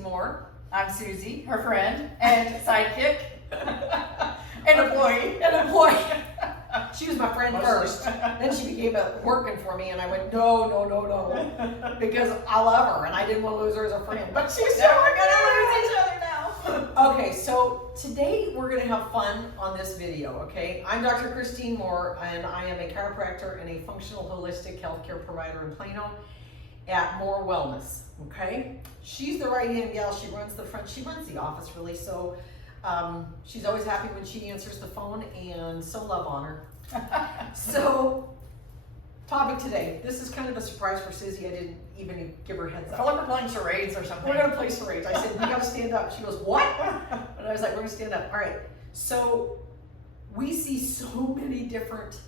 Christine Moore. I'm Susie, her friend and sidekick and employee. She was my friend first. Then she became working for me, and I went, no, because I love her, and I didn't want to lose her as a friend. But she's Now we're gonna lose each other now. Okay, so today we're going to have fun on this video, okay? I'm Dr. Christine Moore, and I am a chiropractor and a functional holistic healthcare provider in Plano at Moore-Welllness, okay? She's the right-hand gal. She runs the front. She runs the office, really, so she's always happy when she answers the phone, and so love on her. So, topic today. This is kind of a surprise for Susie. I didn't even give her a heads I up. feel like we're playing charades or something. We're gonna play charades. I said, we gotta stand up. She goes, what? And I was like, we're gonna stand up. All right. So we see so many different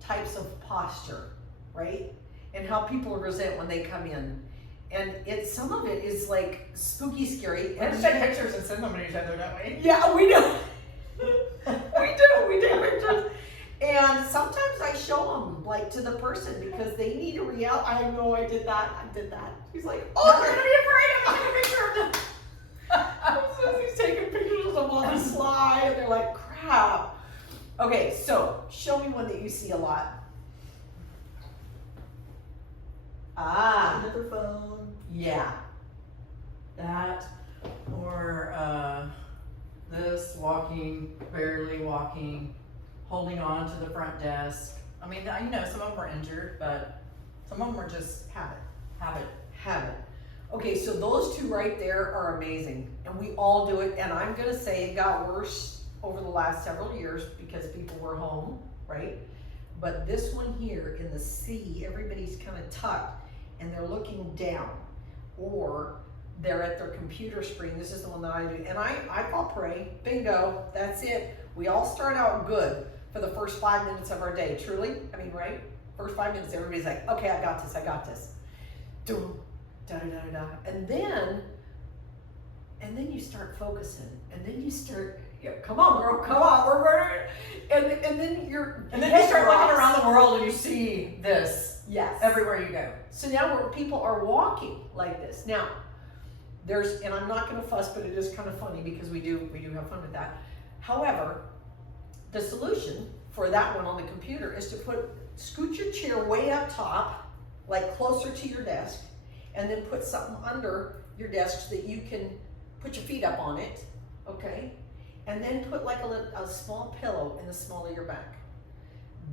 types of posture, right? And how people resent when they come in. And some of it is like spooky, scary. We just take pictures and send them to each other, don't we? Yeah, we do. We take pictures. And sometimes I show them, like, to the person because they need a reality. I know I did that. She's like, oh, they're gonna be afraid. I'm taking a picture of them. Susie's taking pictures of them on the slide, and they're like, crap. Okay, so show me one that you see a lot. Another phone. Yeah. That or this walking, barely walking, holding on to the front desk. I mean, you know, some of them were injured, but some of them were just habit. Okay, so those two right there are amazing, and we all do it. And I'm gonna say it got worse over the last several years because people were home, right? But this one here in the C, everybody's kind of tucked and they're looking down, or they're at their computer screen. This is the one that I do, and I fall prey. Bingo, that's it. We all start out good for the first 5 minutes of our day. Truly, I mean, right? First 5 minutes, everybody's like, okay, I got this. Doom, da da da da, and then you start focusing, and then you start, come on, girl, come on, we're ready. And then you start looking around the world and you see this. Yes. Everywhere you go. So now people are walking like this. Now, and I'm not going to fuss, but it is kind of funny because we do have fun with that. However, the solution for that one on the computer is to scoot your chair way up top, like closer to your desk, and then put something under your desk so that you can put your feet up on it, okay? And then put like a small pillow in the small of your back.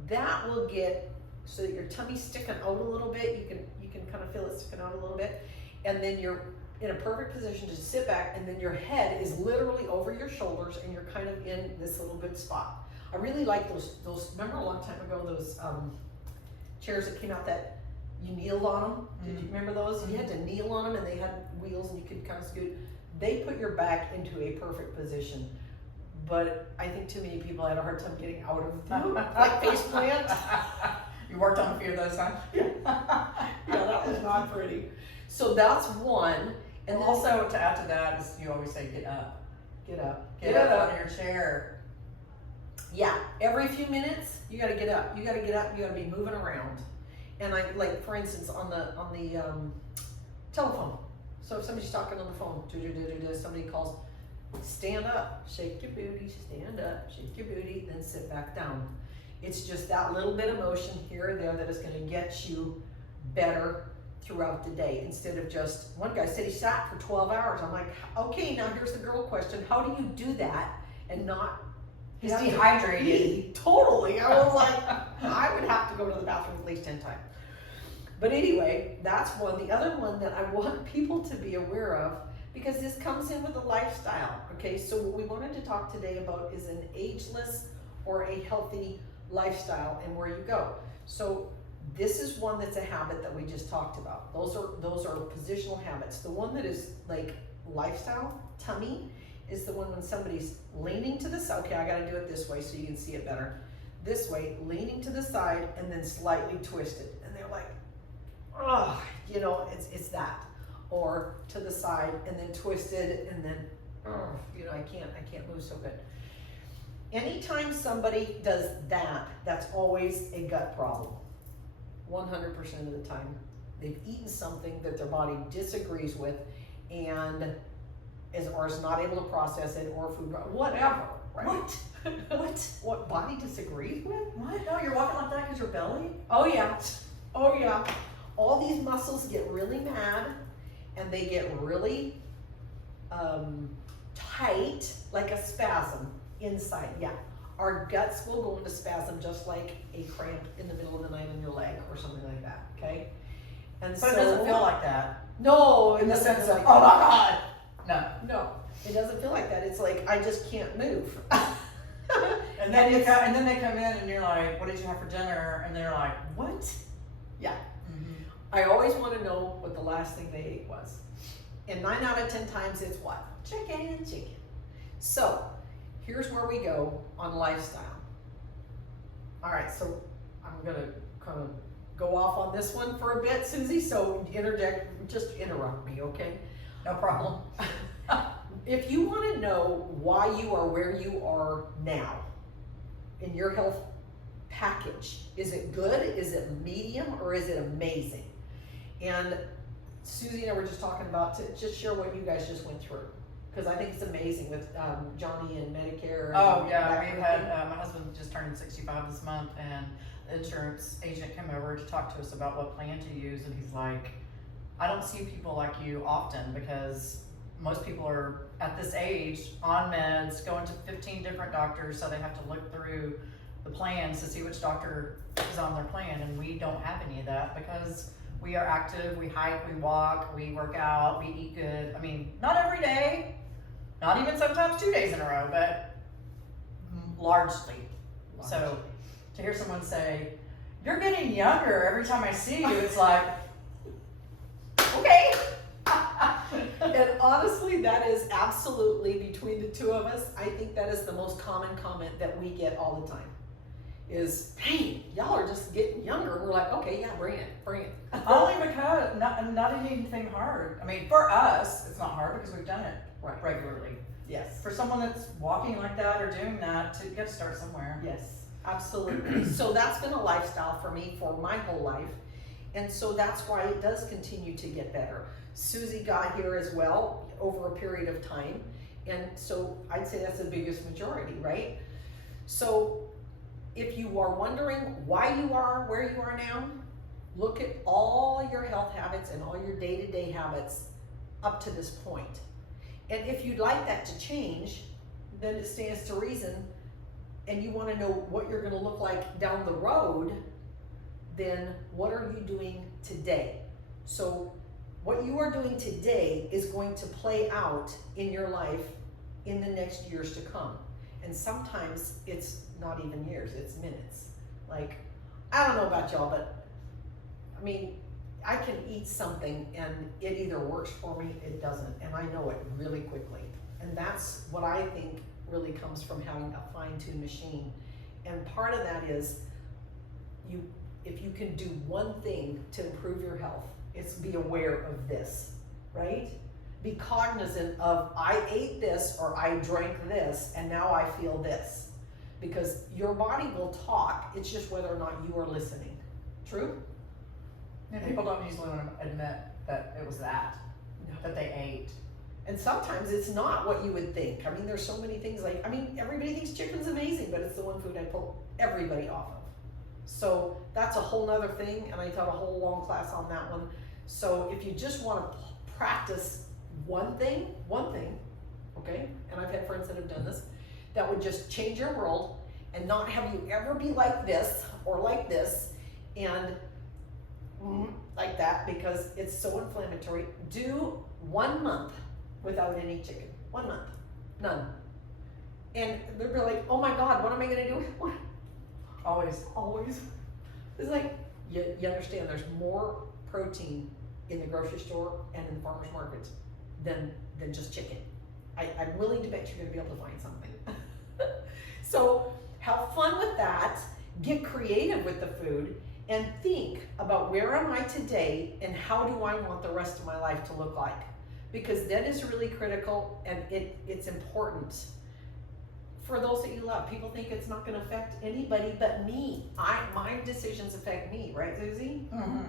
That will get so that your tummy's sticking out a little bit. You can kind of feel it sticking out a little bit, and then you're in a perfect position to sit back, and then your head is literally over your shoulders, and you're kind of in this little good spot. I really like those. Remember a long time ago those chairs that came out that you kneeled on them? Did you remember those? You had to kneel on them, and they had wheels, and you could kind of scoot. They put your back into a perfect position. But I think too many people had a hard time getting out of them, like face plant. You worked on a few of those, huh? Yeah, that was not pretty. So that's one. And also to add to that is you always say get up. Get up. Get up out of your chair. Yeah, every few minutes you got to get up. You got to get up. You got to be moving around. And I like, for instance, on the telephone. So if somebody's talking on the phone, somebody calls. Stand up, shake your booty, stand up, shake your booty, then sit back down. It's just that little bit of motion here or there that is going to get you better throughout the day instead of just, one guy said he sat for 12 hours. I'm like, okay, now here's the girl question. How do you do that and not? He's dehydrated. Totally. I was like, I would have to go to the bathroom at least 10 times. But anyway, that's one. The other one that I want people to be aware of, because this comes in with a lifestyle, okay? So what we wanted to talk today about is an ageless or a healthy lifestyle and where you go. So this is one that's a habit that we just talked about. Those are positional habits. The one that is like lifestyle, tummy, is the one when somebody's leaning to the side. Okay, I gotta do it this way so you can see it better. This way, leaning to the side and then slightly twisted. And they're like, oh, it's that. Or to the side and then twisted and then, I can't move so good. Anytime somebody does that, that's always a gut problem. 100% of the time. They've eaten something that their body disagrees with, and is not able to process it, or food, whatever, right? What body disagrees with? What? No, you're walking like that because your belly? Oh yeah, oh yeah. All these muscles get really mad, and they get really tight, like a spasm inside. Yeah, our guts will go into spasm just like a cramp in the middle of the night in your leg or something like that. Okay, and But it doesn't feel like that. No, In the doesn't sense feel of, like oh my that. God. No. No, it doesn't feel like that. It's like I just can't move. And then and then they come in and you're like, what did you have for dinner? And they're like, what? Yeah. Mm-hmm. I always want to know what the last thing they ate was. And 9 out of 10 times it's what? Chicken. So here's where we go on lifestyle. All right, so I'm gonna kind of go off on this one for a bit, Susie. So just interrupt me, okay? No problem. If you want to know why you are where you are now in your health package, is it good, is it medium, or is it amazing? And Susie and I were just talking about to just share what you guys just went through, because I think it's amazing with Johnny and Medicare. And Oh yeah, that we've kind of had, thing. my husband just turned 65 this month, and the insurance agent came over to talk to us about what plan to use, and he's like, I don't see people like you often, because most people are at this age on meds, going to 15 different doctors, so they have to look through the plans to see which doctor is on their plan, and we don't have any of that because we are active, we hike, we walk, we work out, we eat good. I mean, not every day, not even sometimes 2 days in a row, but largely. So to hear someone say, you're getting younger every time I see you, it's like, okay. And honestly, that is absolutely, between the two of us, I think that is the most common comment that we get all the time. Is, hey, y'all are just getting younger. We're like, okay, yeah, bring it. Only because, not anything hard. I mean, for us, it's not hard because we've done it Right. regularly. Yes. For someone that's walking like that or doing that, you have to start somewhere. Yes, absolutely. So that's been a lifestyle for me for my whole life. And so that's why it does continue to get better. Susie got here as well over a period of time. And so I'd say that's the biggest majority, right? So if you are wondering why you are where you are now, look at all your health habits and all your day-to-day habits up to this point. And if you'd like that to change, then it stands to reason, and you want to know what you're going to look like down the road, then what are you doing today? So what you are doing today is going to play out in your life in the next years to come. And sometimes it's not even years, it's minutes. Like, I don't know about y'all, but I mean, I can eat something and it either works for me, it doesn't, and I know it really quickly. And that's what I think really comes from having a fine-tuned machine. And part of that is, if you can do one thing to improve your health, it's be aware of this, right? Be cognizant of, I ate this or I drank this and now I feel this. Because your body will talk, it's just whether or not you are listening. True? And people don't usually want to admit that it was that they ate. And sometimes it's not what you would think. I mean, there's so many things like, I mean, everybody thinks chicken's amazing, but it's the one food I pull everybody off of. So that's a whole nother thing, and I taught a whole long class on that one. So if you just want to practice one thing, okay, and I've had friends that have done this, that would just change your world and not have you ever be like this or like this and like that, because it's so inflammatory. Do 1 month without any chicken. 1 month. None. And they'll be like, oh my God, what am I gonna do? Always. It's like, you understand there's more protein in the grocery store and in the farmer's markets than just chicken. I'm willing to bet you're gonna be able to find something. So have fun with that, get creative with the food, and think about where am I today and how do I want the rest of my life to look like? Because that is really critical, and it's important for those that you love. People think it's not going to affect anybody but me. My decisions affect me, right, Susie? Mm-hmm.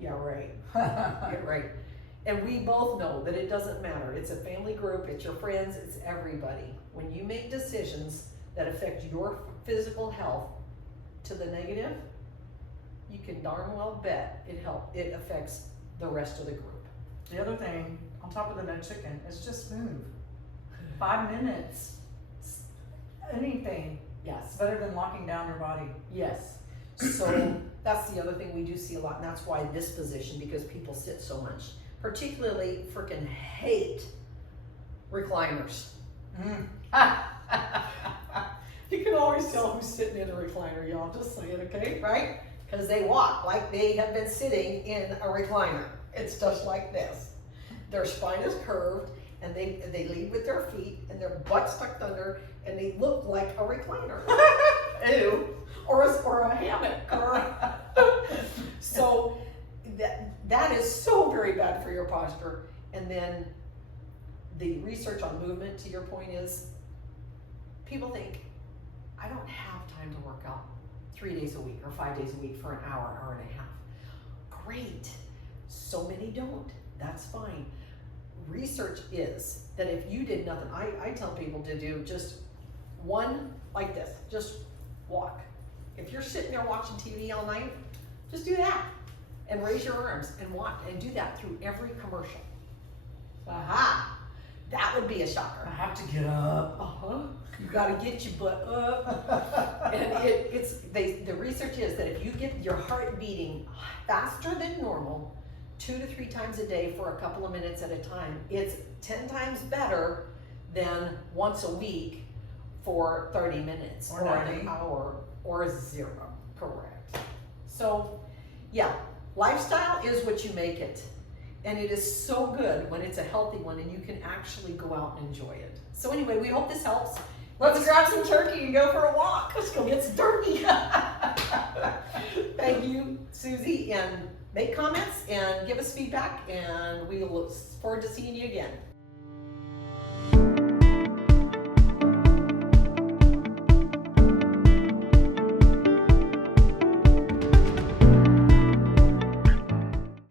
Yeah, right. Yeah, right. And we both know that it doesn't matter. It's a family group, it's your friends, it's everybody. When you make decisions that affect your physical health to the negative, you can darn well bet it affects the rest of the group. The other thing, on top of the no chicken, is just move. 5 minutes, anything. Yes. It's better than locking down your body. Yes. So that's the other thing we do see a lot, and that's why this position, because people sit so much. Particularly freaking hate recliners. You can always tell who's sitting in a recliner, y'all. Just saying, okay, right? Because they walk like they have been sitting in a recliner. It's just like this. Their spine is curved, and they lead with their feet, and their butt stuck under, and they look like a recliner. Ew. Or a hammock. So that is so very bad for your posture. And then the research on movement, to your point, is people think, I don't have time to work out 3 days a week or 5 days a week for an hour, hour and a half. Great. So many don't. That's fine. Research is that if you did nothing, I tell people to do just one like this, just walk. If you're sitting there watching TV all night, just do that and raise your arms and walk and do that through every commercial. Aha! That would be a shocker. I have to get up. You gotta get your butt up. And the research is that if you get your heart beating faster than normal, 2 to 3 times a day for a couple of minutes at a time, it's 10 times better than once a week for 30 minutes Or an 90. hour or 0. Correct. So, yeah, lifestyle is what you make it. And it is so good when it's a healthy one and you can actually go out and enjoy it. So anyway, we hope this helps. Let's grab some turkey and go for a walk. Let's go get some turkey. Thank you, Susie, and make comments and give us feedback, and we look forward to seeing you again.